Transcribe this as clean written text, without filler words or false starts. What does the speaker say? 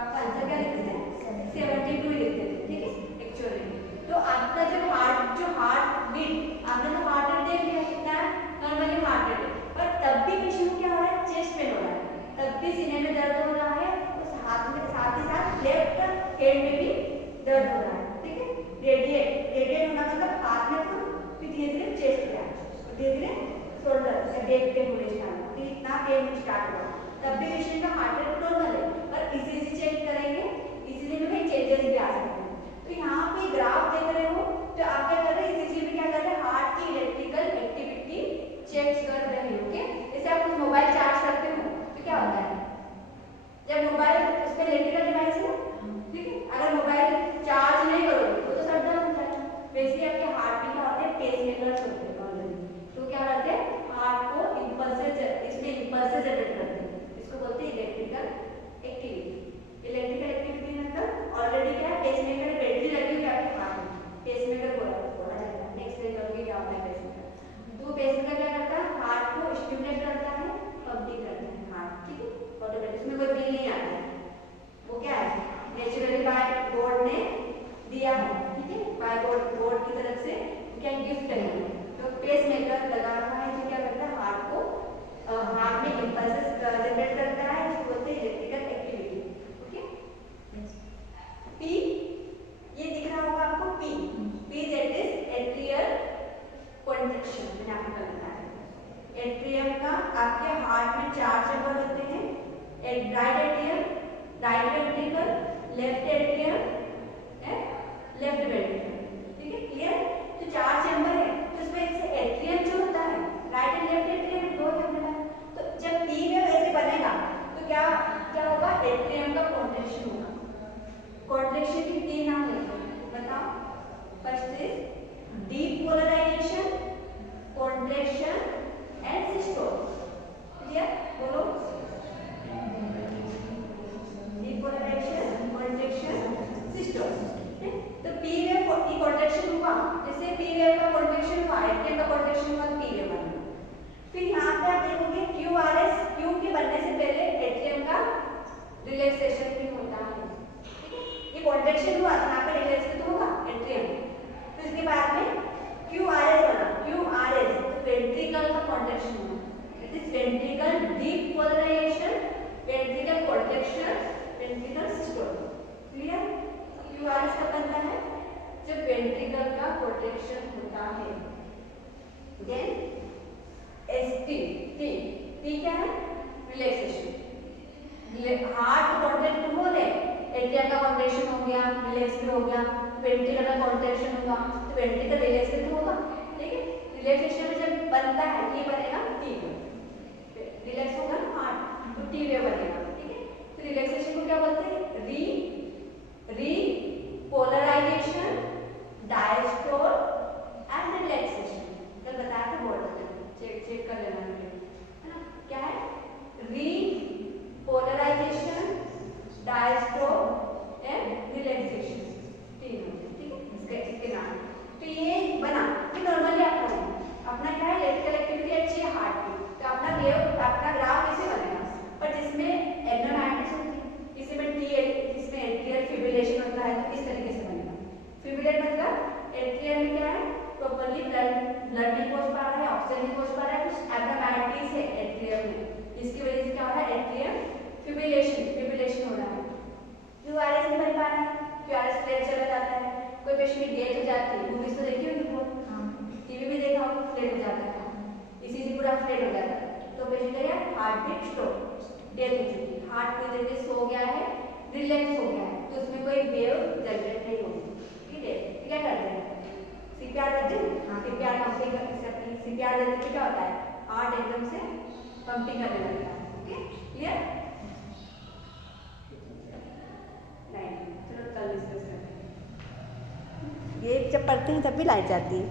आपका आंसर क्या लिखते थे 72 लिखते थे, ठीक है एक्चुअली। तो आपका जो हार्ट बीट आपने तो हार्ट रेट देख लिया कितना है नॉर्मली हार्ट रेट, पर तब भी पेशेंट को क्या हो रहा है चेस्ट पेन हो रहा है, तब भी सीने में दर्द हो रहा है, उस हाथ में साथ ही साथ लेफ्ट हेड में भी दर्द हो रहा है, ठीक है। रेडिएट होना मतलब हाथ में तो फिर धीरे धीरे चेस्ट पे आया, धीरे धीरे शोल्डर या बैक पेन होने स्टार्ट हुआ, फिर इतना पेन स्टार्ट हुआ, तब भी पेशेंट का हार्ट रेट नॉर्मल है, पर इसी चेक करेंगे इसीलिए में चेंजेस भी आ सकते हैं। तो यहाँ पे ग्राफ देख रहे हो, तो आप क्या कर रहे हैं इसी में क्या कर रहे हैं हार्ट की इलेक्ट्रिकल एक्टिविटी चेक कर रहे हैं, ओके। जैसे आप कुछ मोबाइल चार्ज करते हो तो क्या होता है जब मोबाइल उसमें इलेक्ट्रिकल डिवाइस है, ठीक है, अगर मोबाइल चार्ज नहीं करोगे तो सर दर्द होता है, वैसे ही आपके हार्ट में क्या होते हैं पेसमेकर्स होते हैं ऑलरेडी, तो क्या करते हैं हार्ट को इंपल्सेस इसमें इंपल्सेस जनरेट करते हैं, इसको बोलते हैं इलेक्ट्रिकल एक्टिविटी। इलेक्ट्रिकल एक्टिविटी मतलब ऑलरेडी क्या है पेसमेकर बैटरी लगी हुई है आपके हार्ट में, पेसमेकर बोला जाता है, नेक्स्ट स्टेज करोगे क्या होता है पेसमेकर, तो पेसमेकर क्या करता है हार्ट को स्टिमुलेट करता है, पंपिंग करता है हार्ट, ठीक है, ऑटोमेटिक इसमें कोई बिल नहीं आता है, वो क्या है नेचुरली बाय गॉड ने दिया है, ठीक है, बाय गॉड की तरफ से क्या गिफ्ट है, तो पेसमेकर लगा हुआ है जो क्या करता है हार्ट को हार्ट में इंपल्सेस जनरेट करता है, इसको बोलते हैं इलेक्ट्रिकल एक्टिविटी, ओके। पी ये दिख रहा होगा आपको P that is atrial contraction, मैंने आपको कल बताया एट्रियम का आपके हार्ट में 4 चैम्बर होते हैं, right atrium, right ventricle, left atrium, left ventricle, ठीक है क्लियर। तो 4 चैम्बर है, तो इसमें से एट्रियम जो होता है right and left atrium 2 chamber है, तो जब पी में वैसे बनेगा तो क्या क्या होगा एट्रियम का कॉन्ट्रैक्शन होगा। कॉन्ट्रैक्शन के 3 नाम होते हैं बताओ, first is depolarization, contraction and systole, clear बोलो डीपोलराइजेशन, कॉन्ट्रैक्शन, सिस्टोल, तो पी वेव की कॉन्ट्रैक्शन हुआ, जैसे पी वेव का कॉन्ट्रैक्शन हुआ एट्रियम का कॉन्ट्रैक्शन हुआ पी वेव बना, फिर यहाँ पे आप देखोगे क्यूआरएस, क्यू के बनने से पहले एट्रियम का रिलैक्सेशन भी होता है, ठीक है, ये कॉन्ट्रैक्शन हुआ यहाँ पे रिलैक्स तो होगा एट्रियम, फिर इसके बाद में क्यूआरएस बना, क्यूआरएस वेंट्रिकल का कॉन्ट्रैक्शन हुआ, it is ventricle depolarization, ventricle contraction, ventricle systole, clear. QRS का बनता है जब वेंट्रिकल का कॉन्ट्रैक्शन होता है, देन एसटी टी क्या है रिलैक्सेशन, हार्ट कॉन्ट्रैक्ट हो रहे एट्रियम का कॉन्ट्रैक्शन हो गया, रिलैक्स हो गया, वेंट्रिकल का कॉन्ट्रैक्शन होगा तो वेंट्रिकल रिलैक्सेशन होगा, ठीक है। रिलैक्सेशन में जब बनता है ये बनेगा टी वेव, रिलैक्स होगा ना हार्ट तो टी वेव बनेगा, ठीक है। तो रिलैक्सेशन को क्या बोलते हैं रीपोलराइजेशन, डायस्टोल एंड रिलैक्सेशन, कल बताया था बोर्ड में, चेक कर लेना है ना, क्या है रीपोलराइजेशन, डायस्टोल एंड रिलैक्सेशन, तीनों, ठीक है इसके नाम। तो ये बना कि नॉर्मली आपका अपना क्या है इलेक्ट्रिकल एक्टिविटी अच्छी है हार्ट की, तो अपना वेव आपका ग्राफ कैसे बनेगा, पर जिसमें एब्नॉर्मैलिटीज होती है, जिसमें एट्रियल फिब्रिलेशन होता है तो इस तरीके से बनेगा। फिब्रिलेट मतलब एट्रियल में क्या है प्रॉपर्ली ब्लड नहीं पहुंच पा रहा है, ऑक्सीजन नहीं पहुंच पा रहा है, कुछ एब्नॉर्मैलिटीज है एट्रियल में, जिसकी वजह से क्या हो रहा है एट्रियल फिब्रिलेशन हो रहा है। क्यूआरएस नहीं बन पा रहा है, क्यूआरएस फ्लैट चला जाता है, कोई पेशेंट की डेथ हो जाती है, मूवीज तो देखी होगी बहुत, टीवी में देखा होगा फ्लैट हो जाता है, इसी पूरा फ्लैट हो जाता है, तो पेशेंट का यार हार्ट बीट स्टॉप, डेथ हो चुकी है, हार्ट पूरी तरीके से सो गया है, रिलैक्स हो गया है, तो उसमें कोई वेव जनरेट नहीं होगी, ठीक है। क्या करते हैं सीपीआर देते हैं, हाँ सीपीआर पंपिंग करते, सीपीआर देते तो क्या होता है हार्ट एकदम से पंपिंग करने लगता है, ओके क्लियर। नहीं चलो कल डिस्कस करते हैं, ये जब पढ़ते हैं तब भी लाइट जाती है।